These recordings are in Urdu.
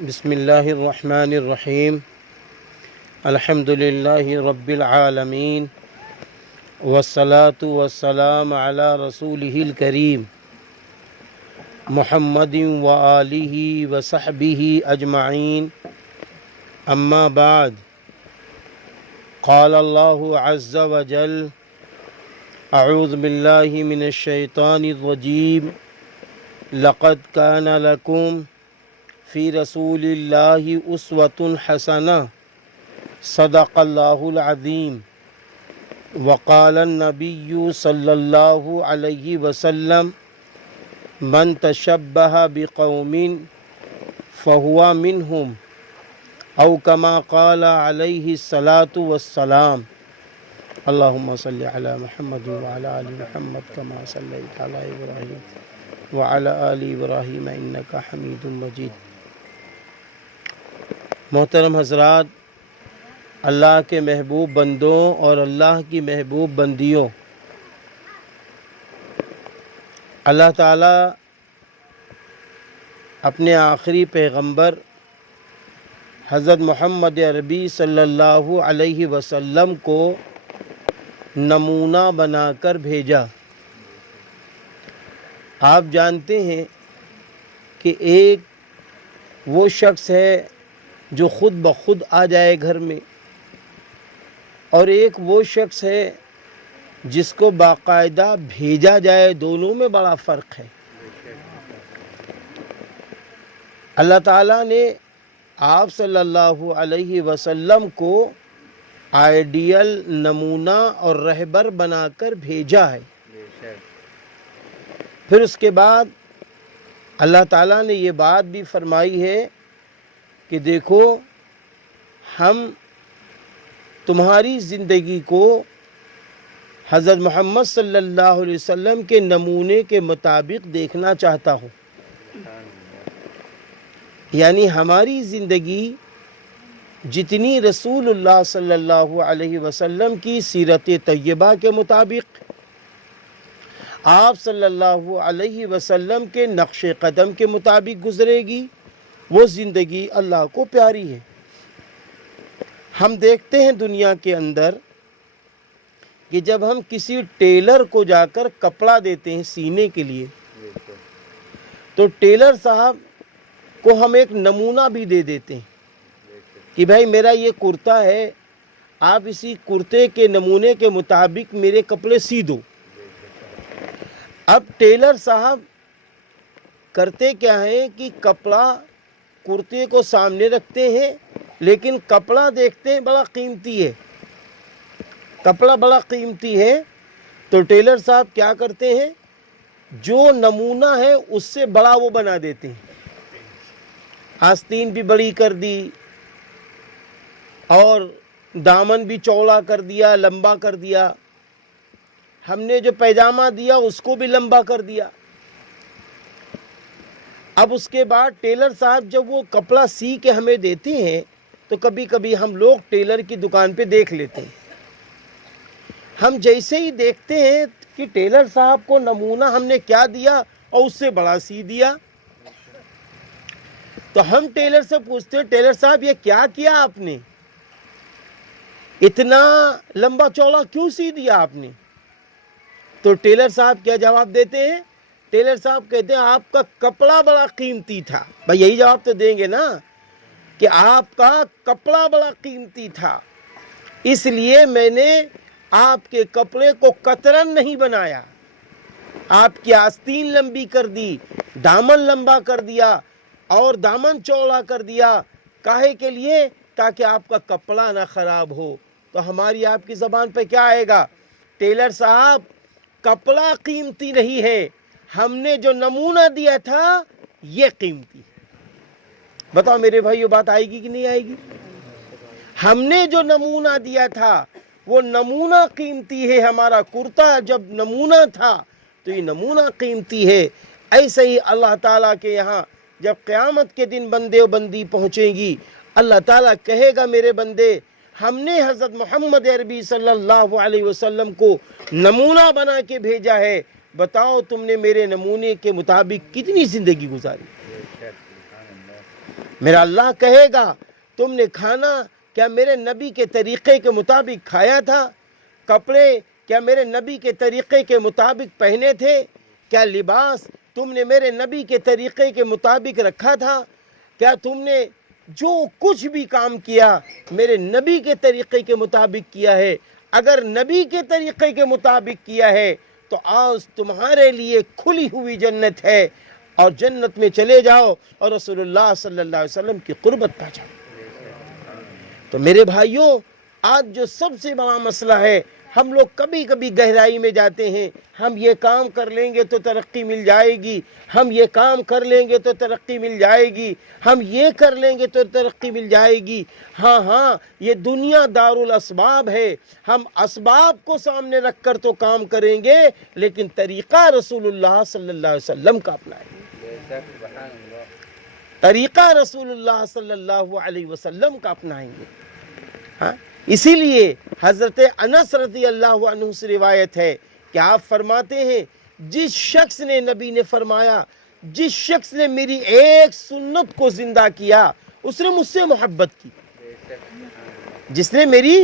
بسم اللہ الرحمن الرحیم الحمد للہ رب العالمین والصلاة والسلام علی رسولہ الکریم محمد وآلہ وصحبہ اجمعین اما بعد قال اللہ عز وجل اعوذ باللہ من الشیطان الرجیم لقد کان لکم فی رسول اللہ اسوۃ حسنہ صدق اللہ العظیم وقال النبی صلی اللہ علیہ وسلم من تشبہ بقوم فہو منہم او کما قال علیہ الصلاة والسلام اللہم صلی علی محمد وعلی آل محمد کما صلیت علی ابراہیم وعلی آل ابراہیم انکا حمید مجید۔ محترم حضرات، اللہ کے محبوب بندوں اور اللہ کی محبوب بندیوں، اللہ تعالیٰ اپنے آخری پیغمبر حضرت محمد عربی صلی اللہ علیہ وسلم کو نمونہ بنا کر بھیجا۔ آپ جانتے ہیں کہ ایک وہ شخص ہے جو خود بخود آ جائے گھر میں، اور ایک وہ شخص ہے جس کو باقاعدہ بھیجا جائے، دونوں میں بڑا فرق ہے۔ اللہ تعالیٰ نے آپ صلی اللہ علیہ وسلم کو آئیڈیل نمونہ اور رہبر بنا کر بھیجا ہے۔ پھر اس کے بعد اللہ تعالیٰ نے یہ بات بھی فرمائی ہے کہ دیکھو، ہم تمہاری زندگی کو حضرت محمد صلی اللہ علیہ وسلم کے نمونے کے مطابق دیکھنا چاہتا ہوں۔ یعنی ہماری زندگی جتنی رسول اللہ صلی اللہ علیہ وسلم کی سیرت طیبہ کے مطابق، آپ صلی اللہ علیہ وسلم کے نقش قدم کے مطابق گزرے گی، وہ زندگی اللہ کو پیاری ہے۔ ہم دیکھتے ہیں دنیا کے اندر کہ جب ہم کسی ٹیلر کو جا کر کپڑا دیتے ہیں سینے کے لیے، تو ٹیلر صاحب کو ہم ایک نمونہ بھی دے دیتے ہیں کہ بھائی میرا یہ کرتا ہے، آپ اسی کرتے کے نمونے کے مطابق میرے کپڑے سی دو۔ اب ٹیلر صاحب کرتے کیا ہے کہ کپڑا کرتے کو سامنے رکھتے ہیں، لیکن کپڑا دیکھتے ہیں بڑا قیمتی ہے، کپڑا بڑا قیمتی ہے، تو ٹیلر صاحب کیا کرتے ہیں، جو نمونہ ہے اس سے بڑا وہ بنا دیتے ہیں۔ آستین بھی بڑی کر دی اور دامن بھی چوڑا کر دیا، لمبا کر دیا، ہم نے جو پیجامہ دیا اس کو بھی لمبا کر دیا۔ اب اس کے بعد ٹیلر صاحب جب وہ کپڑا سی کے ہمیں دیتے ہیں تو کبھی کبھی ہم لوگ ٹیلر کی دکان پہ دیکھ لیتے ہیں۔ ہم جیسے ہی دیکھتے ہیں کہ ٹیلر صاحب کو نمونہ ہم نے کیا دیا اور اس سے بڑا سی دیا، تو ہم ٹیلر سے پوچھتے ہیں ٹیلر صاحب یہ کیا کیا آپ نے، اتنا لمبا چوڑا کیوں سی دیا آپ نے؟ تو ٹیلر صاحب کیا جواب دیتے ہیں؟ ٹیلر صاحب کہتے ہیں آپ کا کپڑا بڑا قیمتی تھا۔ بھائی یہی جواب تو دیں گے نا کہ آپ کا کپڑا بڑا قیمتی تھا، اس لیے میں نے آپ کے کپڑے کو قطرن نہیں بنایا، آپ کی آستین لمبی کر دی، دامن لمبا کر دیا اور دامن چوڑا کر دیا، کاہے کے لیے؟ تاکہ آپ کا کپڑا نہ خراب ہو۔ تو ہماری آپ کی زبان پہ کیا آئے گا؟ ٹیلر صاحب کپڑا قیمتی نہیں ہے، ہم نے جو نمونہ دیا تھا یہ قیمتی ہے۔ بتاؤ میرے بھائیو، بات آئے گی کہ نہیں آئے گی؟ ہم نے جو نمونہ دیا تھا وہ نمونہ قیمتی ہے، ہمارا کرتا جب نمونہ تھا تو یہ نمونہ قیمتی ہے۔ ایسے ہی اللہ تعالیٰ کے یہاں جب قیامت کے دن بندے و بندی پہنچیں گی، اللہ تعالیٰ کہے گا میرے بندے، ہم نے حضرت محمد عربی صلی اللہ علیہ وسلم کو نمونہ بنا کے بھیجا ہے، بتاؤ تم نے میرے نمونے کے مطابق کتنی زندگی گزاری۔ میرا اللہ کہے گا تم نے کھانا کیا میرے نبی کے طریقے کے مطابق کھایا تھا؟ کپڑے کیا میرے نبی کے طریقے کے مطابق پہنے تھے؟ کیا لباس تم نے میرے نبی کے طریقے کے مطابق رکھا تھا؟ کیا تم نے جو کچھ بھی کام کیا میرے نبی کے طریقے کے مطابق کیا ہے؟ اگر نبی کے طریقے کے مطابق کیا ہے تو آج تمہارے لیے کھلی ہوئی جنت ہے، اور جنت میں چلے جاؤ اور رسول اللہ صلی اللہ علیہ وسلم کی قربت پا جاؤ۔ تو میرے بھائیوں، آج جو سب سے بڑا مسئلہ ہے، ہم لوگ کبھی کبھی گہرائی میں جاتے ہیں، ہم یہ کام کر لیں گے تو ترقی مل جائے گی، ہم یہ کام کر لیں گے تو ترقی مل جائے گی، ہم یہ کر لیں گے تو ترقی مل جائے گی۔ ہاں یہ دنیا دار الاسباب ہے، ہم اسباب کو سامنے رکھ کر تو کام کریں گے، لیکن طریقہ رسول اللہ صلی اللہ علیہ وسلم کا اپنائیں گے، طریقہ رسول اللہ صلی اللہ علیہ وسلم کا اپنائیں گے۔ ہاں، اسی لیے حضرت انس رضی اللہ عنہ سے روایت ہے کہ آپ فرماتے ہیں، جس شخص نے، نبی نے فرمایا، جس شخص نے میری ایک سنت کو زندہ کیا اس نے مجھ سے محبت کی، جس نے میری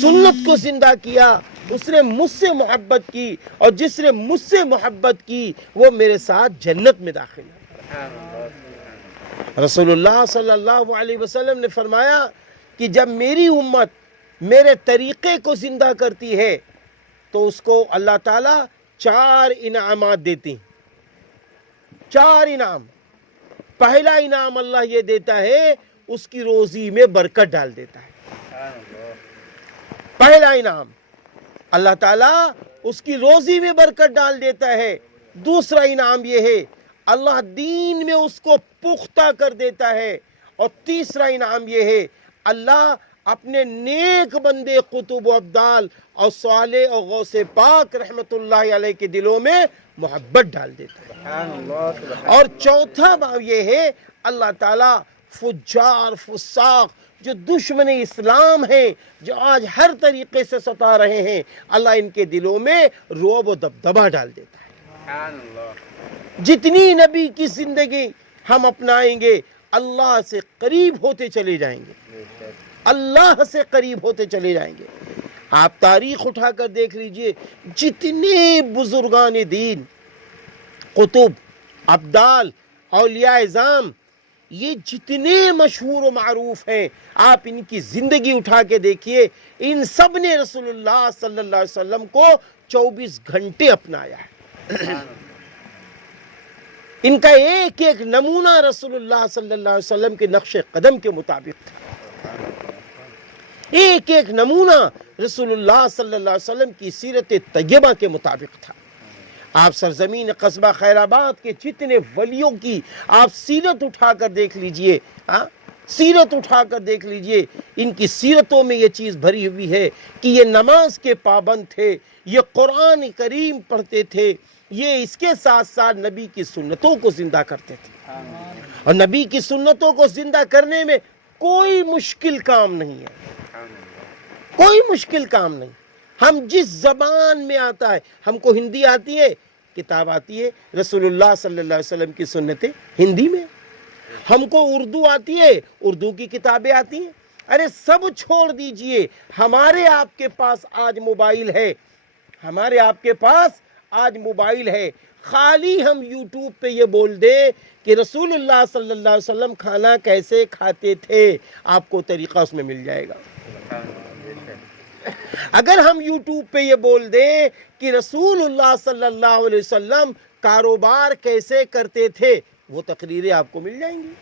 سنت کو زندہ کیا اس نے مجھ سے محبت کی، اور جس نے مجھ سے محبت کی وہ میرے ساتھ جنت میں داخل ہے۔ رسول اللہ صلی اللہ علیہ وسلم نے فرمایا کہ جب میری امت میرے طریقے کو زندہ کرتی ہے تو اس کو اللہ تعالیٰ 4 انعامات دیتے ہیں، 4 انعام۔ پہلا انعام اللہ یہ دیتا ہے، اس کی روزی میں برکت ڈال دیتا ہے۔ پہلا انعام اللہ تعالیٰ اس کی روزی میں برکت ڈال دیتا ہے۔ دوسرا انعام یہ ہے، اللہ دین میں اس کو پختہ کر دیتا ہے۔ اور تیسرا انعام یہ ہے، اللہ اپنے نیک بندے قطب و ابدال اور صالح اور غوث پاک رحمت اللہ علیہ کے دلوں میں محبت ڈال دیتا ہے۔ اور چوتھا باب یہ ہے، اللہ تعالیٰ فجار فساق جو دشمن اسلام ہیں، جو آج ہر طریقے سے ستا رہے ہیں، اللہ ان کے دلوں میں رعب و دبدبہ ڈال دیتا ہے۔ جتنی نبی کی زندگی ہم اپنائیں گے، اللہ سے قریب ہوتے چلے جائیں گے، اللہ سے قریب ہوتے چلے جائیں گے۔ آپ تاریخ اٹھا کر دیکھ لیجئے، جتنے بزرگان دین، قطب، ابدال، اولیاء اعظام، یہ جتنے مشہور و معروف ہیں، آپ ان کی زندگی اٹھا کے دیکھیے، ان سب نے رسول اللہ صلی اللہ علیہ وسلم کو 24 گھنٹے اپنایا ہے۔ ان کا ایک ایک نمونہ رسول اللہ صلی اللہ علیہ وسلم کے نقش قدم کے مطابق تھا، ایک ایک نمونہ رسول اللہ صلی اللہ علیہ وسلم کی سیرت طیبہ کے مطابق تھا۔ آپ سرزمین قصبہ خیر آباد کے جتنے ولیوں کی آپ سیرت اٹھا کر دیکھ لیجئے، سیرت اٹھا کر دیکھ لیجئے، ان کی سیرتوں میں یہ چیز بھری ہوئی ہے کہ یہ نماز کے پابند تھے، یہ قرآن کریم پڑھتے تھے، یہ اس کے ساتھ ساتھ نبی کی سنتوں کو زندہ کرتے تھے۔ اور نبی کی سنتوں کو زندہ کرنے میں کوئی مشکل کام نہیں ہے، کوئی مشکل کام نہیں۔ ہم جس زبان میں آتا ہے، ہم کو ہندی آتی ہے، کتاب آتی ہے رسول اللہ صلی اللہ علیہ وسلم کی سنتیں ہندی میں، ہم کو اردو آتی ہے، اردو کی کتابیں آتی ہیں۔ ارے سب چھوڑ دیجئے، ہمارے آپ کے پاس آج موبائل ہے، ہمارے آپ کے پاس آج موبائل ہے، خالی ہم یوٹیوب پہ یہ بول دے کہ رسول اللہ صلی اللہ علیہ وسلم کھانا کیسے کھاتے تھے، آپ کو طریقہ اس میں مل جائے گا۔ اگر ہم یوٹیوب پہ یہ بول دیں کہ رسول اللہ صلی اللہ علیہ وسلم کاروبار کیسے کرتے تھے، وہ تقریریں آپ کو مل جائیں گی۔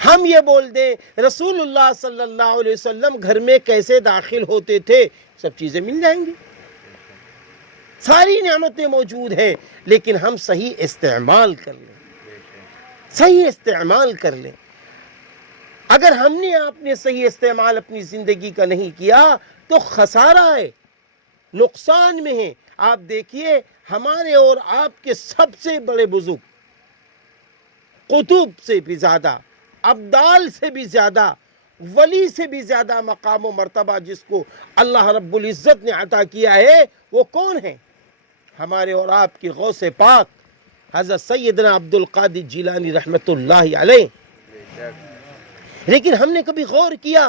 ہم یہ بول دیں رسول اللہ صلی اللہ علیہ وسلم گھر میں کیسے داخل ہوتے تھے، سب چیزیں مل جائیں گی، ساری نعمتیں موجود ہیں، لیکن ہم صحیح استعمال کر لیں، صحیح استعمال کر لیں۔ اگر ہم نے آپ نے صحیح استعمال اپنی زندگی کا نہیں کیا تو خسارہ ہے، نقصان میں ہے۔ آپ دیکھیے ہمارے اور آپ کے سب سے بڑے بزرگ، قطب سے بھی زیادہ، ابدال سے بھی زیادہ، ولی سے بھی زیادہ مقام و مرتبہ جس کو اللہ رب العزت نے عطا کیا ہے، وہ کون ہے؟ ہمارے اور آپ کے غوث پاک حضرت سیدنا عبد القادر جیلانی رحمت اللہ علیہ۔ لیکن ہم نے کبھی غور کیا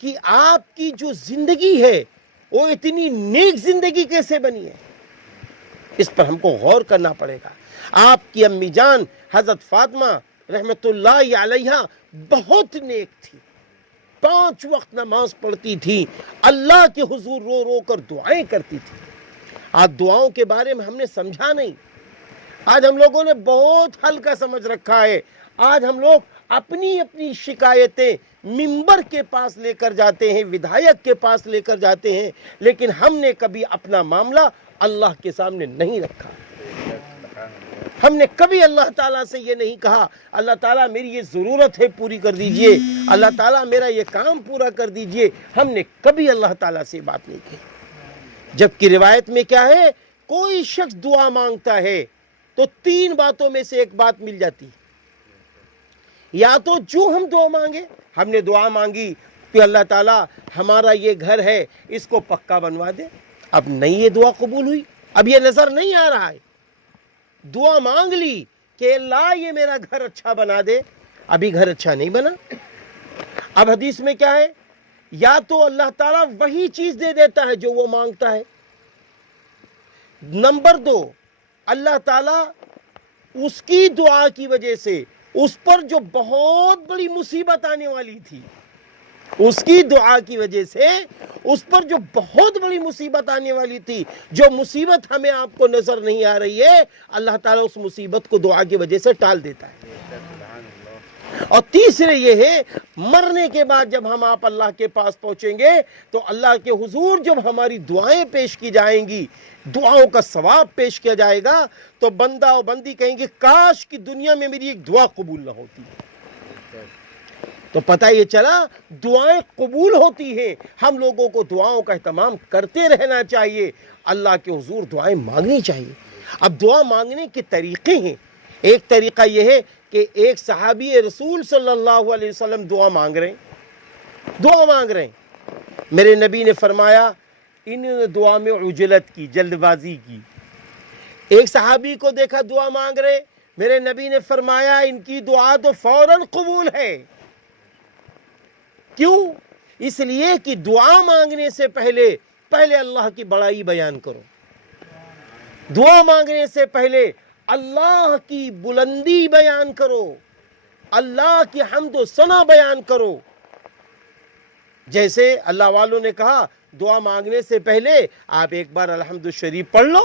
کہ آپ کی جو زندگی ہے وہ اتنی نیک زندگی کیسے بنی ہے؟ اس پر ہم کو غور کرنا پڑے گا۔ آپ کی امی جان حضرت فاطمہ رحمت اللہ علیہا بہت نیک تھی، 5 وقت نماز پڑھتی تھی، اللہ کے حضور رو رو کر دعائیں کرتی تھی۔ آج دعاؤں کے بارے میں ہم نے سمجھا نہیں، آج ہم لوگوں نے بہت ہلکا سمجھ رکھا ہے۔ آج ہم لوگ اپنی اپنی شکایتیں منبر کے پاس لے کر جاتے ہیں، ودھایک کے پاس لے کر جاتے ہیں، لیکن ہم نے کبھی اپنا معاملہ اللہ کے سامنے نہیں رکھا۔ ہم نے کبھی اللہ تعالیٰ سے یہ نہیں کہا اللہ تعالیٰ میری یہ ضرورت ہے پوری کر دیجئے، اللہ تعالیٰ میرا یہ کام پورا کر دیجئے۔ ہم نے کبھی اللہ تعالیٰ سے بات نہیں کی۔ جبکہ روایت میں کیا ہے، کوئی شخص دعا مانگتا ہے تو 3 باتوں میں سے ایک بات مل جاتی، یا تو جو ہم دعا مانگے، ہم نے دعا مانگی کہ اللہ تعالیٰ ہمارا یہ گھر ہے اس کو پکا بنوا دے، اب نہیں یہ دعا قبول ہوئی، اب یہ نظر نہیں آ رہا ہے۔ دعا مانگ لی کہ اللہ یہ میرا گھر اچھا بنا دے، ابھی گھر اچھا نہیں بنا۔ اب حدیث میں کیا ہے، یا تو اللہ تعالیٰ وہی چیز دے دیتا ہے جو وہ مانگتا ہے، نمبر 2 اللہ تعالیٰ اس کی دعا کی وجہ سے اس پر جو بہت بڑی مصیبت آنے والی تھی، اس کی دعا کی وجہ سے اس پر جو بہت بڑی مصیبت آنے والی تھی، جو مصیبت ہمیں آپ کو نظر نہیں آ رہی ہے، اللہ تعالیٰ اس مصیبت کو دعا کی وجہ سے ٹال دیتا ہے۔ اور تیسرے یہ ہے، مرنے کے بعد جب ہم آپ اللہ کے پاس پہنچیں گے تو اللہ کے حضور جب ہماری دعائیں پیش کی جائیں گی، دعاؤں کا ثواب پیش کیا جائے گا، تو بندہ و بندی کہیں گے کاش کہ دنیا میں میری ایک دعا قبول نہ ہوتی۔ تو پتہ یہ چلا دعائیں قبول ہوتی ہیں۔ ہم لوگوں کو دعاؤں کا اہتمام کرتے رہنا چاہیے، اللہ کے حضور دعائیں مانگنی چاہیے۔ اب دعا مانگنے کے طریقے ہیں۔ ایک طریقہ یہ ہے کہ ایک صحابی رسول صلی اللہ علیہ وسلم دعا مانگ رہے ہیں، میرے نبی نے فرمایا انہوں نے دعا میں عجلت کی، جلد بازی کی۔ ایک صحابی کو دیکھا دعا مانگ رہے، میرے نبی نے فرمایا ان کی دعا تو فوراً قبول ہے۔ کیوں؟ اس لیے کہ دعا مانگنے سے پہلے اللہ کی بڑائی بیان کرو، دعا مانگنے سے پہلے اللہ کی بلندی بیان کرو، اللہ کی حمد و ثنا بیان کرو۔ جیسے اللہ والوں نے کہا دعا مانگنے سے پہلے آپ ایک بار الحمد شریف پڑھ لو،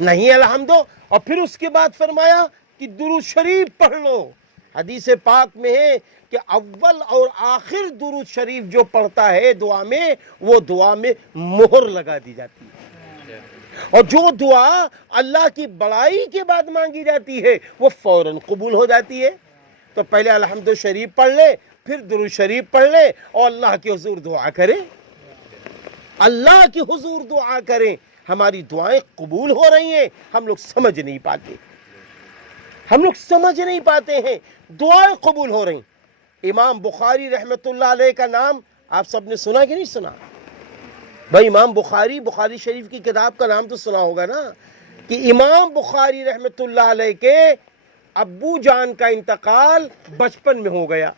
نہیں الحمد، اور پھر اس کے بعد فرمایا کہ درود شریف پڑھ لو۔ حدیث پاک میں ہے کہ اول اور آخر درود شریف جو پڑھتا ہے دعا میں، وہ دعا میں مہر لگا دی جاتی ہے، اور جو دعا اللہ کی بڑائی کے بعد مانگی جاتی ہے وہ فوراً قبول ہو جاتی ہے۔ تو پہلے الحمد شریف پڑھ لے، پھر درود شریف پڑھ لے اور اللہ کے حضور دعا کریں، اللہ کے حضور دعا کریں۔ ہماری دعائیں قبول ہو رہی ہیں، ہم لوگ سمجھ نہیں پاتے ہیں، دعائیں قبول ہو رہی ہیں۔ امام بخاری رحمت اللہ علیہ کا نام آپ سب نے سنا کہ نہیں سنا؟ بھائی امام بخاری شریف کی کتاب کا نام تو سنا ہوگا نا، کہ امام بخاری رحمت اللہ علیہ کے ابو جان کا انتقال بچپن میں ہو گیا،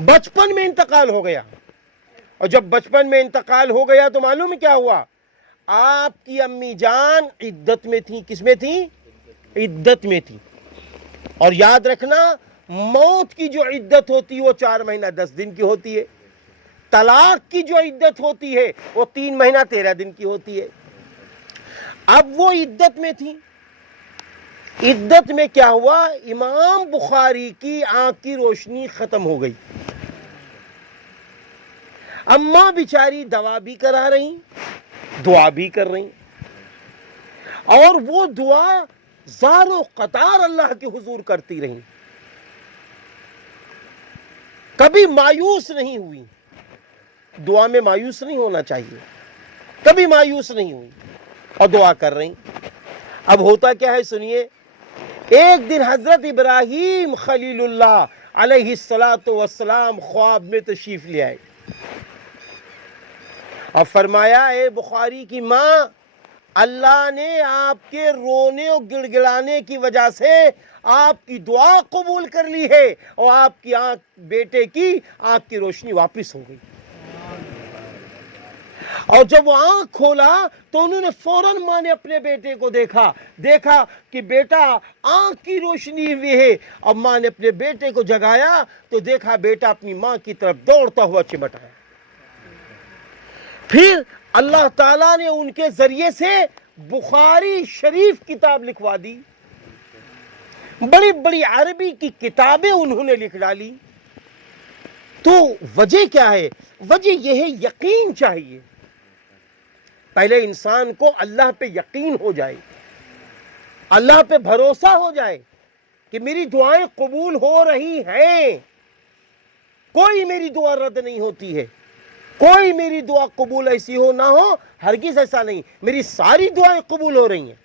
بچپن میں انتقال ہو گیا۔ اور جب بچپن میں انتقال ہو گیا تو معلوم ہے کیا ہوا؟ آپ کی امی جان عدت میں تھی۔ کس میں تھی؟ عدت میں تھی۔ اور یاد رکھنا موت کی جو عدت ہوتی ہے وہ 4 مہینہ 10 دن کی ہوتی ہے، طلاق کی جو عدت ہوتی ہے وہ 3 مہینہ 13 دن کی ہوتی ہے۔ اب وہ عدت میں تھی، عدت میں کیا ہوا؟ امام بخاری کی آنکھ کی روشنی ختم ہو گئی۔ اماں بیچاری دوا بھی کرا رہی، دعا بھی کر رہی، اور وہ دعا زار و قطار اللہ کے حضور کرتی رہی، کبھی مایوس نہیں ہوئی۔ دعا میں مایوس نہیں ہونا چاہیے، کبھی مایوس نہیں ہوئی اور دعا کر رہی۔ اب ہوتا کیا ہے سنیے، ایک دن حضرت ابراہیم خلیل اللہ علیہ السلام خواب میں تشریف لے آئے اور فرمایا اے بخاری کی ماں، اللہ نے آپ کے رونے اور گڑ گڑانے کی وجہ سے آپ کی دعا قبول کر لی ہے اور آپ کی بیٹے کی آنکھ کی روشنی واپس ہو گئی. اور جب وہ آنکھ کھولا تو انہوں نے فوراً ماں نے اپنے بیٹے کو دیکھا کہ بیٹا آنکھ کی روشنی ہوئی ہے. اب ماں نے اپنے بیٹے کو جگایا تو دیکھا بیٹا اپنی ماں کی طرف دوڑتا ہوا چمٹ آیا. پھر اللہ تعالیٰ نے ان کے ذریعے سے بخاری شریف کتاب لکھوا دی. بڑی بڑی عربی کی کتابیں انہوں نے لکھ ڈالی. تو وجہ کیا ہے؟ وجہ یہ ہے یقین چاہیے. پہلے انسان کو اللہ پہ یقین ہو جائے, اللہ پہ بھروسہ ہو جائے کہ میری دعائیں قبول ہو رہی ہیں, کوئی میری دعا رد نہیں ہوتی ہے, کوئی میری دعا قبول ایسی ہو نہ ہو, ہرگز ایسا نہیں, میری ساری دعائیں قبول ہو رہی ہیں.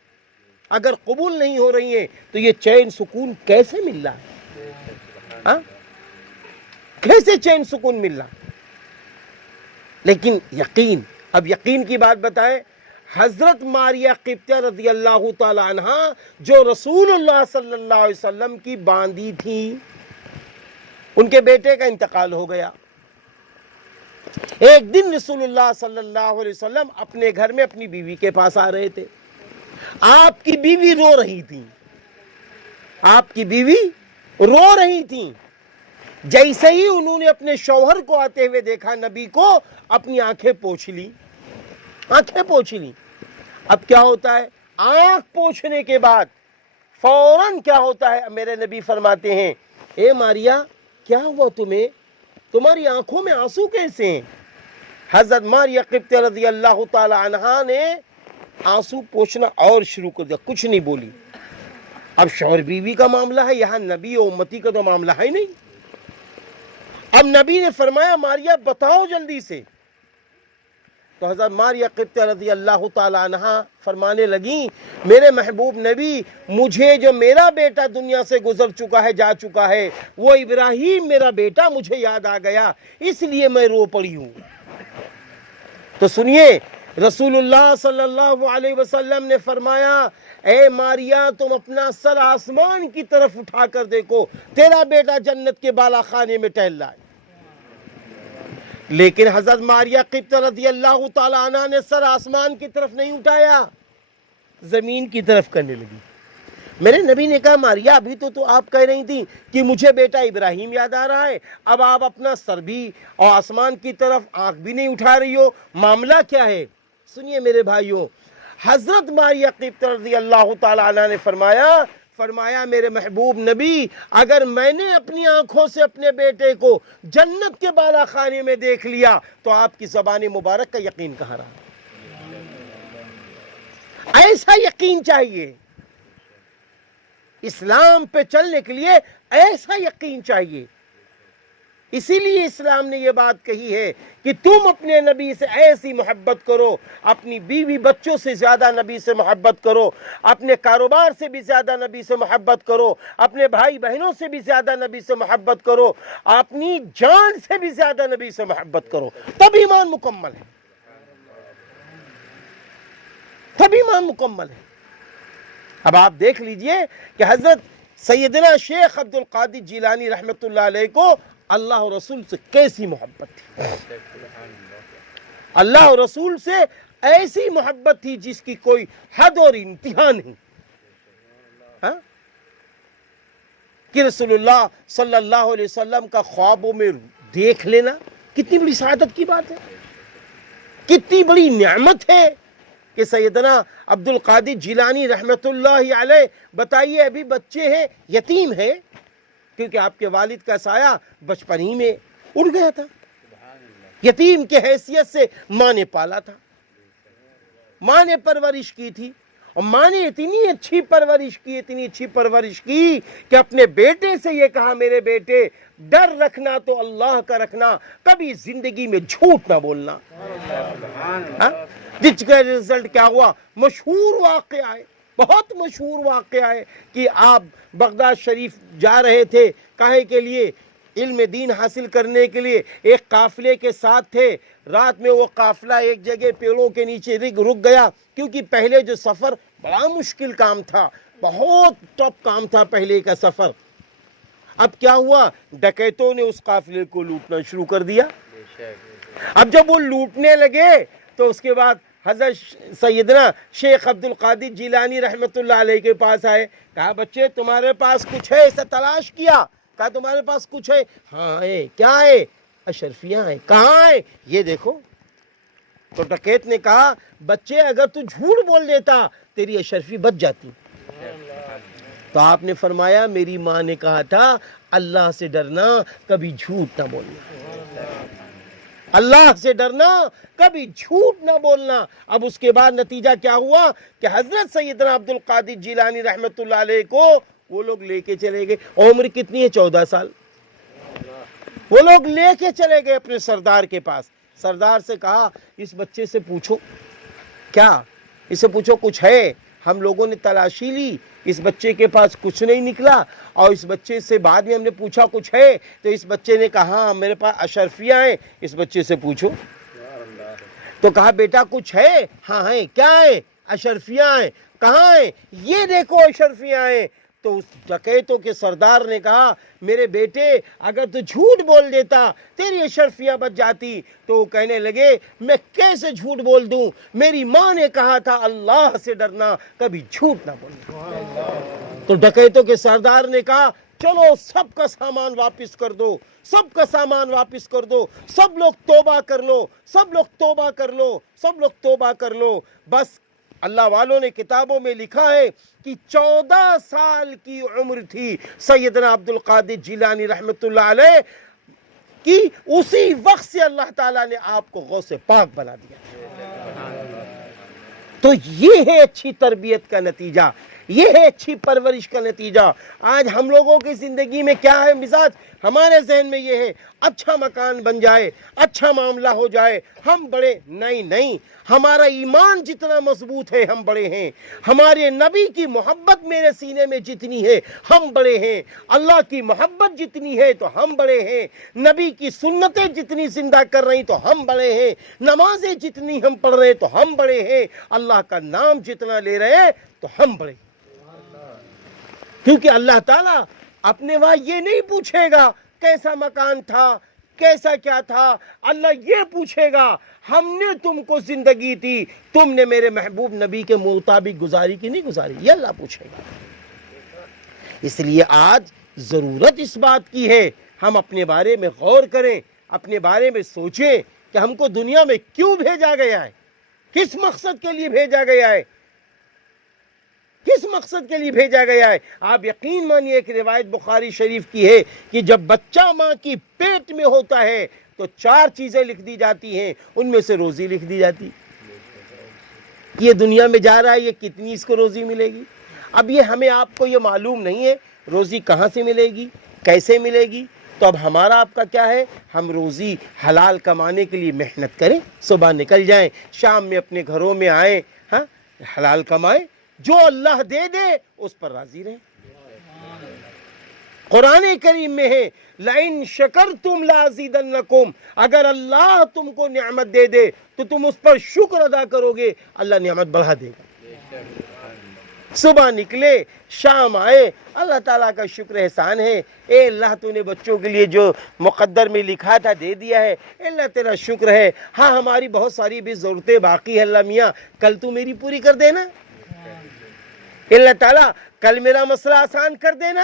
اگر قبول نہیں ہو رہی ہیں تو یہ چین سکون کیسے مل رہا ہے؟ کیسے چین سکون مل رہا؟ لیکن یقین. اب یقین کی بات بتائیں. حضرت ماریہ قبطیہ رضی اللہ تعالی عنہ جو رسول اللہ صلی اللہ علیہ وسلم کی باندی تھیں, ان کے بیٹے کا انتقال ہو گیا. ایک دن رسول اللہ صلی اللہ علیہ وسلم اپنے گھر میں اپنی بیوی کے پاس آ رہے تھے. آپ کی بیوی رو رہی تھی, آپ کی بیوی رو رہی تھی. جیسے ہی انہوں نے اپنے شوہر کو آتے ہوئے دیکھا, نبی کو, اپنی آنکھیں پوچھ لی, آنکھیں پوچھ لی. اب کیا ہوتا ہے؟ آنکھ پوچھنے کے بعد فوراً کیا ہوتا ہے؟ میرے نبی فرماتے ہیں, اے ماریہ کیا ہوا تمہیں؟ تمہاری آنکھوں میں آنسو کیسے ہیں؟ حضرت ماریہ قبطیہ رضی اللہ تعالی عنہا نے آنسو پوچھنا اور شروع کر دیا, کچھ نہیں بولی. اب شوہر بیوی کا معاملہ ہے, یہاں نبی اور امتی کا تو معاملہ ہے نہیں. اب نبی نے فرمایا ماریہ بتاؤ جلدی سے. تو حضرت ماریہ قبطیہ رضی اللہ تعالی عنہا فرمانے لگیں, میرے محبوب نبی, مجھے جو میرا بیٹا دنیا سے گزر چکا ہے, جا چکا ہے, وہ ابراہیم میرا بیٹا مجھے یاد آ گیا, اس لیے میں رو پڑی ہوں. تو سنیے, رسول اللہ صلی اللہ علیہ وسلم نے فرمایا, اے ماریہ تم اپنا سر آسمان کی طرف اٹھا کر دیکھو, تیرا بیٹا جنت کے بالا خانے میں ٹہل رہا ہے. لیکن حضرت ماریہ قبطیہ رضی اللہ تعالیٰ عنہ نے سر آسمان کی طرف نہیں اٹھایا, زمین کی طرف کرنے لگی. میرے نبی نے کہا ماریہ ابھی تو آپ کہہ رہی تھی کہ مجھے بیٹا ابراہیم یاد آ رہا ہے, اب آپ اپنا سر بھی اور آسمان کی طرف آنکھ بھی نہیں اٹھا رہی ہو, معاملہ کیا ہے؟ سنیے میرے بھائیوں, حضرت ماریہ قبطیہ رضی اللہ تعالیٰ عنہ نے فرمایا میرے محبوب نبی, اگر میں نے اپنی آنکھوں سے اپنے بیٹے کو جنت کے بالا خانے میں دیکھ لیا تو آپ کی زبان مبارک کا یقین کہاں رہا؟ ایسا یقین چاہیے. اسلام پہ چلنے کے لیے ایسا یقین چاہیے. اسی لیے اسلام نے یہ بات کہی ہے کہ تم اپنے نبی سے ایسی محبت کرو, اپنی بیوی بچوں سے زیادہ نبی سے محبت کرو, اپنے کاروبار سے بھی زیادہ نبی سے محبت کرو, اپنے بھائی بہنوں سے بھی زیادہ نبی سے محبت کرو, اپنی جان سے بھی زیادہ نبی سے محبت کرو, تب ایمان مکمل ہے, تب ایمان مکمل ہے. اب آپ دیکھ لیجئے کہ حضرت سیدنا شیخ عبد القادر جیلانی رحمت اللہ علیہ کو اللہ اور رسول سے کیسی محبت تھی. اللہ اور رسول سے ایسی محبت تھی جس کی کوئی حد اور انتہا نہیں. کہ رسول اللہ صلی اللہ علیہ وسلم کا خوابوں میں دیکھ لینا کتنی بڑی سعادت کی بات ہے, کتنی بڑی نعمت ہے کہ سیدنا عبد القادر جیلانی رحمت اللہ علیہ, بتائیے ابھی بچے ہیں, یتیم ہیں, کیونکہ آپ کے والد کا سایہ بچپن ہی میں اڑ گیا تھا. یتیم کے حیثیت سے ماں نے پالا تھا, ماں نے پرورش کی تھی, اور ماں نے اتنی اچھی پرورش کی کہ اپنے بیٹے سے یہ کہا, میرے بیٹے ڈر رکھنا تو اللہ کا رکھنا, کبھی زندگی میں جھوٹ نہ بولنا. جس کا رزلٹ کیا ہوا؟ مشہور واقعہ ہے, بہت مشہور واقعہ ہے کہ آپ بغداد شریف جا رہے تھے, کاہے کے لیے؟ علم دین حاصل کرنے کے لیے ایک قافلے کے ساتھ تھے. رات میں وہ قافلہ ایک جگہ پیڑوں کے نیچے رک گیا, کیونکہ پہلے جو سفر بڑا مشکل کام تھا, بہت ٹف کام تھا پہلے کا سفر. اب کیا ہوا, ڈکیتوں نے اس قافلے کو لوٹنا شروع کر دیا. اب جب وہ لوٹنے لگے تو اس کے بعد حضرت سیدنا شیخ عبد القادر جیلانی رحمۃ اللہ علیہ کے پاس آئے. کہا بچے تمہارے پاس کچھ ہے؟ اسے تلاش کیا. کہا تمہارے پاس کچھ ہے؟ ہاں ہے. کیا ہے؟ اشرفیاں ہیں. کہاں ہے؟ یہ دیکھو. تو ڈکیت نے کہا بچے اگر تو جھوٹ بول دیتا تیری اشرفی بچ جاتی. تو آپ نے فرمایا میری ماں نے کہا تھا اللہ سے ڈرنا, کبھی جھوٹ نہ بولنا. اللہ سے ڈرنا, کبھی جھوٹ نہ بولنا. اب اس کے بعد نتیجہ کیا ہوا کہ حضرت سیدنا عبد القادر جیلانی رحمۃ اللہ علیہ کو وہ لوگ لے کے چلے گئے. عمر کتنی ہے؟ 14 سال. وہ لوگ لے کے چلے گئے اپنے سردار کے پاس. سردار سے کہا اس بچے سے پوچھو, کیا اسے پوچھو کچھ ہے. ہم لوگوں نے تلاشی لی, اس بچے کے پاس کچھ نہیں نکلا, اور اس بچے سے بعد میں ہم نے پوچھا کچھ ہے تو اس بچے نے کہا میرے پاس اشرفیاں ہیں, اس بچے سے پوچھو. تو کہا بیٹا کچھ ہے؟ ہاں ہے. کیا ہے؟ اشرفیاں ہیں. کہاں ہیں؟ یہ دیکھو اشرفیاں ہیں. تو اس ڈکیتوں کے سردار نے کہا میرے بیٹے اگر تو جھوٹ بول دیتا تیری اشرفیاں بچ جاتی. تو وہ کہنے لگے میں کیسے جھوٹ بول دوں, میری ماں نے کہا تھا اللہ سے ڈرنا, کبھی جھوٹ نہ بولنا. تو ڈکیتوں کے سردار نے کہا چلو سب کا سامان واپس کر دو, سب کا سامان واپس کر دو, سب لوگ توبہ کر لو, سب لوگ توبہ کر لو, سب لوگ توبہ کر لو. بس اللہ والوں نے کتابوں میں لکھا ہے کہ 14 سال کی عمر تھی سیدنا عبد القادر جیلانی رحمۃ اللہ علیہ کی, اسی وقت سے اللہ تعالیٰ نے آپ کو غوث پاک بنا دیا. تو یہ ہے اچھی تربیت کا نتیجہ, یہ ہے اچھی پرورش کا نتیجہ. آج ہم لوگوں کی زندگی میں کیا ہے مزاج؟ ہمارے ذہن میں یہ ہے اچھا مکان بن جائے, اچھا معاملہ ہو جائے, ہم بڑے. نہیں, ہمارا ایمان جتنا مضبوط ہے ہم بڑے ہیں. ہمارے نبی کی محبت میرے سینے میں جتنی ہے ہم بڑے ہیں. اللہ کی محبت جتنی ہے تو ہم بڑے ہیں. نبی کی سنتیں جتنی زندہ کر رہی تو ہم بڑے ہیں. نمازیں جتنی ہم پڑھ رہے تو ہم بڑے ہیں. اللہ کا نام جتنا لے رہے ہیں تو ہم بڑے ہیں. کیونکہ اللہ تعالیٰ اپنے وہاں یہ نہیں پوچھے گا کیسا مکان تھا, کیسا کیا تھا. اللہ یہ پوچھے گا ہم نے تم کو زندگی دی, تم نے میرے محبوب نبی کے مطابق گزاری کی نہیں گزاری, یہ اللہ پوچھے گا. اس لیے آج ضرورت اس بات کی ہے ہم اپنے بارے میں غور کریں, اپنے بارے میں سوچیں کہ ہم کو دنیا میں کیوں بھیجا گیا ہے, کس مقصد کے لیے بھیجا گیا ہے, کس مقصد کے لیے بھیجا گیا ہے. آپ یقین مانیے ایک روایت بخاری شریف کی ہے کہ جب بچہ ماں کی پیٹ میں ہوتا ہے تو 4 چیزیں لکھ دی جاتی ہیں, ان میں سے روزی لکھ دی جاتی. یہ دنیا میں جا رہا ہے, یہ کتنی اس کو روزی ملے گی. اب یہ ہمیں آپ کو یہ معلوم نہیں ہے روزی کہاں سے ملے گی, کیسے ملے گی. تو اب ہمارا آپ کا کیا ہے, ہم روزی حلال کمانے کے لیے محنت کریں, صبح نکل جائیں, شام میں اپنے گھروں میں آئیں, ہاں حلال کمائیں, جو اللہ دے دے اس پر راضی رہیں. قرآن کریم میں ہے لَإِن شَكَرْتُمْ لَأَزِيدَنَّكُمْ, اگر اللہ تم کو نعمت دے دے تو تم اس پر شکر ادا کرو گے, اللہ نعمت بڑھا دے گا. صبح نکلے شام آئے, اللہ تعالیٰ کا شکر احسان ہے, اے اللہ تو نے بچوں کے لیے جو مقدر میں لکھا تھا دے دیا ہے, اللہ تیرا شکر ہے. ہاں ہماری بہت ساری بھی ضرورتیں باقی ہے, اللہ میاں کل تو میری پوری کر دینا, اللہ تعالیٰ کل میرا مسئلہ آسان کر دینا.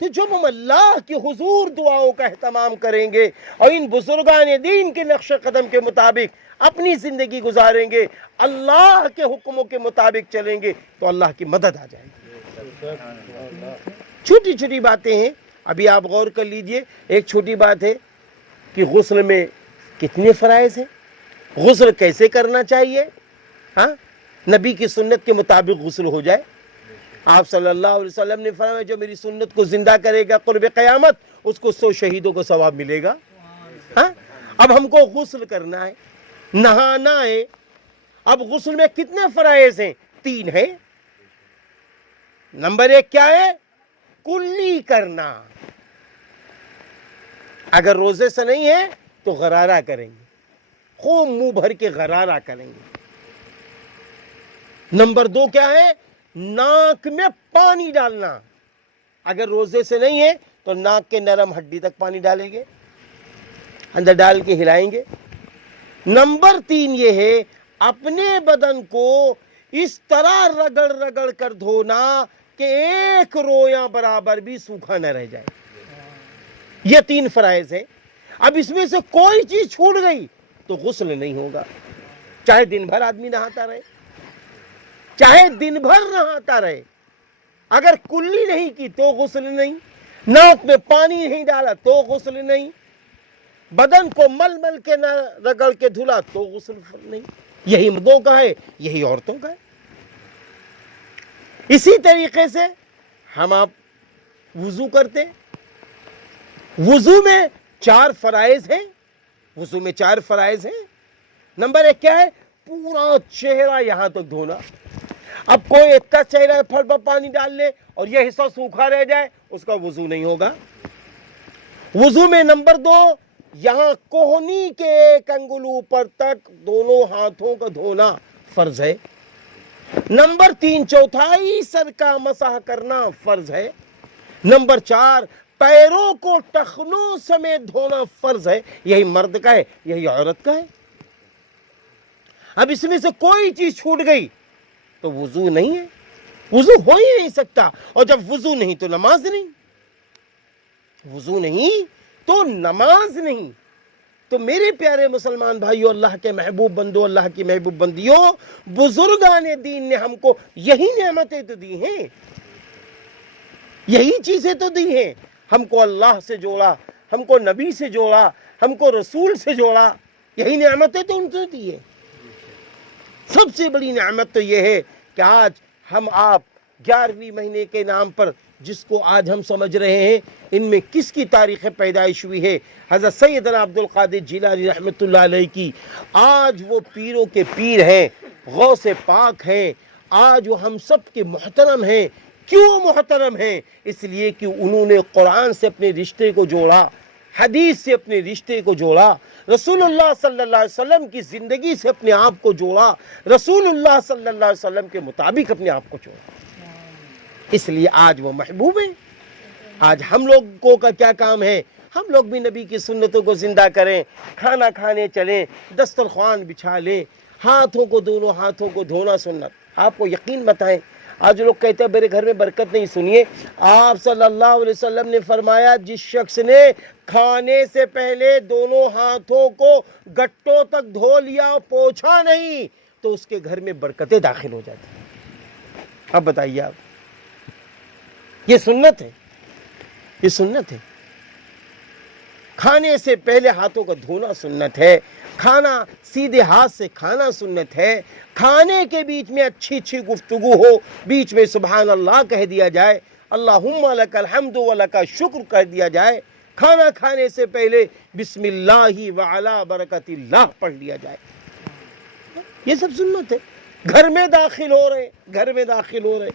تو جب ہم اللہ کی حضور دعاؤں کا اہتمام کریں گے اور ان بزرگان دین کے نقش قدم کے مطابق اپنی زندگی گزاریں گے, اللہ کے حکموں کے مطابق چلیں گے, تو اللہ کی مدد آ جائے گی. چھوٹی چھوٹی باتیں ہیں, ابھی آپ غور کر لیجئے. ایک چھوٹی بات ہے کہ غسل میں کتنے فرائض ہیں, غسل کیسے کرنا چاہیے. ہاں نبی کی سنت کے مطابق غسل ہو جائے. آپ صلی اللہ علیہ وسلم نے فرمایا جو میری سنت کو زندہ کرے گا قرب قیامت اس کو 100 شہیدوں کو ثواب ملے گا. ہاں اب ہم کو غسل کرنا ہے, نہانا ہے. اب غسل میں کتنے فرائض ہیں؟ 3 ہیں. نمبر 1 کیا ہے؟ کلی کرنا. اگر روزے سے نہیں ہے تو غرارہ کریں گے، خوب منہ بھر کے غرارہ کریں گے۔ نمبر 2 کیا ہے؟ ناک میں پانی ڈالنا۔ اگر روزے سے نہیں ہے تو ناک کے نرم ہڈی تک پانی ڈالیں گے، اندر ڈال کے ہلائیں گے۔ نمبر 3 یہ ہے اپنے بدن کو اس طرح رگڑ رگڑ کر دھونا کہ ایک رویاں برابر بھی سوکھا نہ رہ جائے۔ یہ 3 فرائض ہیں۔ اب اس میں سے کوئی چیز چھوٹ گئی تو غسل نہیں ہوگا، چاہے دن بھر آدمی نہاتا رہے، چاہے دن بھر نہاتا رہے، اگر کلی نہیں کی تو غسل نہیں، ناک میں پانی نہیں ڈالا تو غسل نہیں، بدن کو مل مل کے نہ رگڑ کے دھلا تو غسل نہیں۔ یہی مردوں کا ہے، یہی عورتوں کا ہے۔ اسی طریقے سے ہم آپ وضو کرتے، وضو میں 4 فرائض ہیں، وضو میں 4 فرائض ہیں۔ نمبر 1 کیا ہے؟ پورا چہرہ یہاں تک دھونا۔ اب کوئی اتنا چہرہ پھٹ پھٹ پانی ڈال لے اور یہ حصہ سوکھا رہ جائے، اس کا وضو نہیں ہوگا۔ وضو میں نمبر 2 یہاں کوہنی کے 1 انگل اوپر تک دونوں ہاتھوں کا دھونا فرض ہے۔ نمبر 3 چوتھائی سر کا مسح کرنا فرض ہے۔ نمبر 4 پیروں کو ٹخنوں سمیت دھونا فرض ہے۔ یہی مرد کا ہے، یہی عورت کا ہے۔ اب اس میں سے کوئی چیز چھوٹ گئی تو وضو نہیں ہے، وضو ہو ہی نہیں سکتا۔ اور جب وضو نہیں تو نماز نہیں، وضو نہیں تو نماز نہیں۔ تو میرے پیارے مسلمان بھائیو، اللہ کے محبوب بندو، اللہ کی محبوب بندیوں، بزرگان دین نے ہم کو یہی نعمتیں تو دی ہیں، یہی چیزیں تو دی ہیں۔ ہم کو اللہ سے جوڑا، ہم کو نبی سے جوڑا، ہم کو رسول سے جوڑا، یہی نعمتیں تو ان سے دی ہیں۔ سب سے بڑی نعمت تو یہ ہے کہ آج ہم آپ 11ویں مہینے کے نام پر جس کو آج ہم سمجھ رہے ہیں، ان میں کس کی تاریخ پیدائش ہوئی ہے؟ حضرت سیدنا عبد القادر جیلانی رحمۃ اللہ علیہ کی۔ آج وہ پیروں کے پیر ہیں، غوث پاک ہیں، آج وہ ہم سب کے محترم ہیں۔ کیوں محترم ہیں؟ اس لیے کہ انہوں نے قرآن سے اپنے رشتے کو جوڑا، حدیث سے اپنے رشتے کو جوڑا، رسول اللہ صلی اللہ علیہ وسلم کی زندگی سے اپنے آپ کو جوڑا، رسول اللہ صلی اللہ علیہ وسلم کے مطابق اپنے آپ کو جوڑا۔ اس لیے آج وہ محبوب ہیں۔ آج ہم لوگوں کا کیا کام ہے؟ ہم لوگ بھی نبی کی سنتوں کو زندہ کریں، کھانا کھانے چلیں، دسترخوان بچھا لیں، ہاتھوں کو دونوں ہاتھوں کو دھونا سنت۔ آپ کو یقین بتائیں، آج لوگ کہتے ہیں میرے گھر میں برکت نہیں۔ سنیے، آپ صلی اللہ علیہ وسلم نے فرمایا جس شخص نے کھانے سے پہلے دونوں ہاتھوں کو گٹوں تک دھو لیا اور پوچھا نہیں تو اس کے گھر میں برکتیں داخل ہو جاتی ہیں۔ اب بتائیے آپ، یہ سنت ہے، یہ سنت ہے۔ کھانے سے پہلے ہاتھوں کا دھونا سنت ہے، کھانا سیدھے ہاتھ سے کھانا سنت ہے، کھانے کے بیچ میں اچھی اچھی گفتگو ہو، بیچ میں سبحان اللہ کہہ دیا جائے، اللہم لک الحمد ولک شکر کہہ دیا جائے، کھانا کھانے سے پہلے بسم اللہ وعلی برکت اللہ پڑھ لیا جائے۔ یہ سب سنت ہے۔ گھر میں داخل ہو رہے، گھر میں داخل ہو رہے،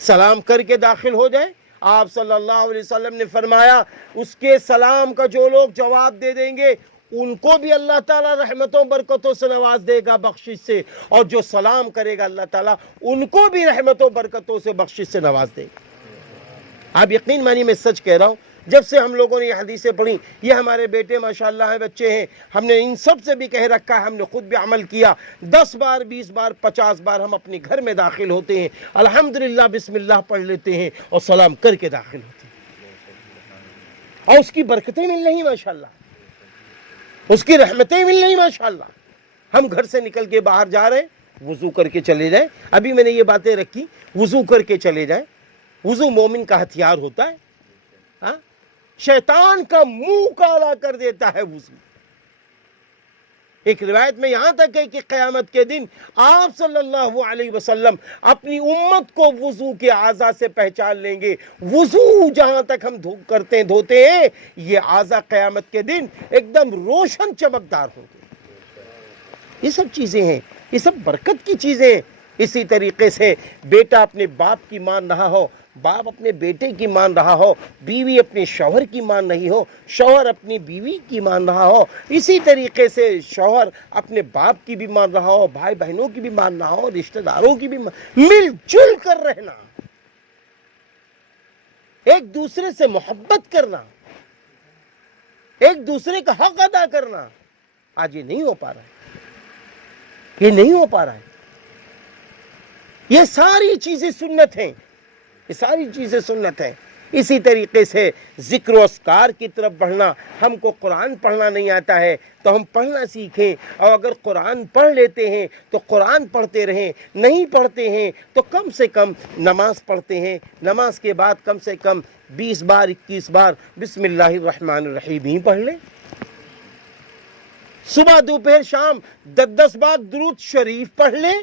سلام کر کے داخل ہو جائے۔ آپ صلی اللہ علیہ وسلم نے فرمایا اس کے سلام کا جو لوگ جواب دے دیں گے ان کو بھی اللہ تعالیٰ رحمتوں برکتوں سے نواز دے گا، بخشش سے، اور جو سلام کرے گا اللہ تعالیٰ ان کو بھی رحمتوں برکتوں سے بخشش سے نواز دے گا۔ آپ یقین مانی میں سچ کہہ رہا ہوں، جب سے ہم لوگوں نے یہ حدیثیں پڑھی، یہ ہمارے بیٹے ماشاءاللہ ہیں، بچے ہیں، ہم نے ان سب سے بھی کہہ رکھا ہے، ہم نے خود بھی عمل کیا، 10 بار 20 بار 50 بار ہم اپنے گھر میں داخل ہوتے ہیں، الحمدللہ بسم اللہ پڑھ لیتے ہیں اور سلام کر کے داخل ہوتے ہیں، اور اس کی برکتیں مل رہی ماشاءاللہ، اس کی رحمتیں مل رہی ماشاءاللہ۔ ہم گھر سے نکل کے باہر جا رہے ہیں، وضو کر کے چلے جائیں۔ ابھی میں نے یہ باتیں رکھی، وضو کر کے چلے جائیں۔ وضو مومن کا ہتھیار ہوتا ہے، ہاں، شیطان کا منہ کالا کر دیتا ہے وضو۔ ایک روایت میں یہاں تک ہے کہ قیامت کے دن آپ صلی اللہ علیہ وسلم اپنی امت کو وضو کے اعضاء سے پہچان لیں گے۔ وضو جہاں تک ہم دھوتے ہیں یہ اعضاء قیامت کے دن ایک دم روشن چمکدار ہوں گے۔ یہ سب چیزیں ہیں، یہ سب برکت کی چیزیں ہیں۔ اسی طریقے سے بیٹا اپنے باپ کی مان رہا ہو باپ اپنے بیٹے کی مان رہا ہو، بیوی اپنے شوہر کی مان رہی ہو، شوہر اپنی بیوی کی مان رہا ہو، اسی طریقے سے شوہر اپنے باپ کی بھی مان رہا ہو، بھائی بہنوں کی بھی مان رہا ہو، رشتہ داروں کی بھی مل جل کر رہنا، ایک دوسرے سے محبت کرنا، ایک دوسرے کا حق ادا کرنا. آج یہ نہیں ہو پا رہا ہے، یہ نہیں ہو پا رہا ہے. یہ ساری چیزیں سنت ہیں، یہ ساری چیزیں سنت ہیں. اسی طریقے سے ذکر و اذکار کی طرف بڑھنا. ہم کو قرآن پڑھنا نہیں آتا ہے تو ہم پڑھنا سیکھیں، اور اگر قرآن پڑھ لیتے ہیں تو قرآن پڑھتے رہیں، نہیں پڑھتے ہیں تو کم سے کم نماز پڑھتے ہیں، نماز کے بعد کم سے کم 20 بار 21 بار بسم اللہ الرحمن الرحیم ہی پڑھ لیں. صبح دوپہر شام 10 بار درود شریف پڑھ لیں.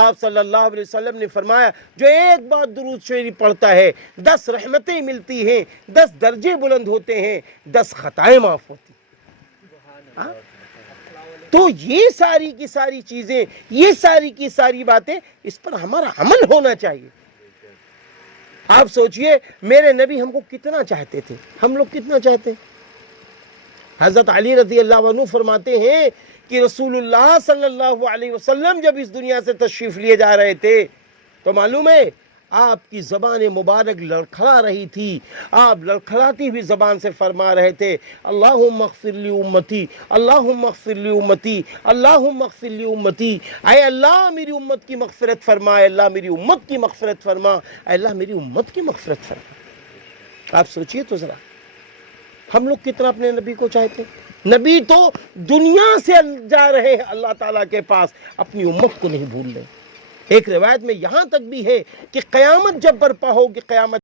آپ صلی اللہ علیہ وسلم نے فرمایا جو ایک بار درود شریف پڑھتا ہے 10 رحمتیں ملتی ہیں، 10 درجے بلند ہوتے ہیں، 10 خطائیں معاف ہوتی ہیں. تو یہ ساری کی ساری چیزیں، یہ ساری کی ساری باتیں، اس پر ہمارا عمل ہونا چاہیے. آپ سوچئے میرے نبی ہم کو کتنا چاہتے تھے، ہم لوگ کتنا چاہتے ہیں. حضرت علی رضی اللہ عنہ فرماتے ہیں کہ رسول اللہ صلی اللہ علیہ وسلم جب اس دنیا سے تشریف لیے جا رہے تھے تو معلوم ہے آپ کی زبان مبارک لڑکھڑا رہی تھی. آپ لڑکھڑاتی ہوئی زبان سے فرما رہے تھے اللہم اغفر لی امتی، اللہم اغفر لی امتی، اللہم اغفر لی امتی. اے اللہ میری امت کی مغفرت فرما، اے اللہ میری امت کی مغفرت فرما، اے اللہ میری امت کی مغفرت فرما. آپ سوچئے تو ذرا ہم لوگ کتنا اپنے نبی کو چاہتے ہیں. نبی تو دنیا سے جا رہے ہیں اللہ تعالیٰ کے پاس، اپنی امت کو نہیں بھول لیں. ایک روایت میں یہاں تک بھی ہے کہ قیامت جب برپا ہوگی، قیامت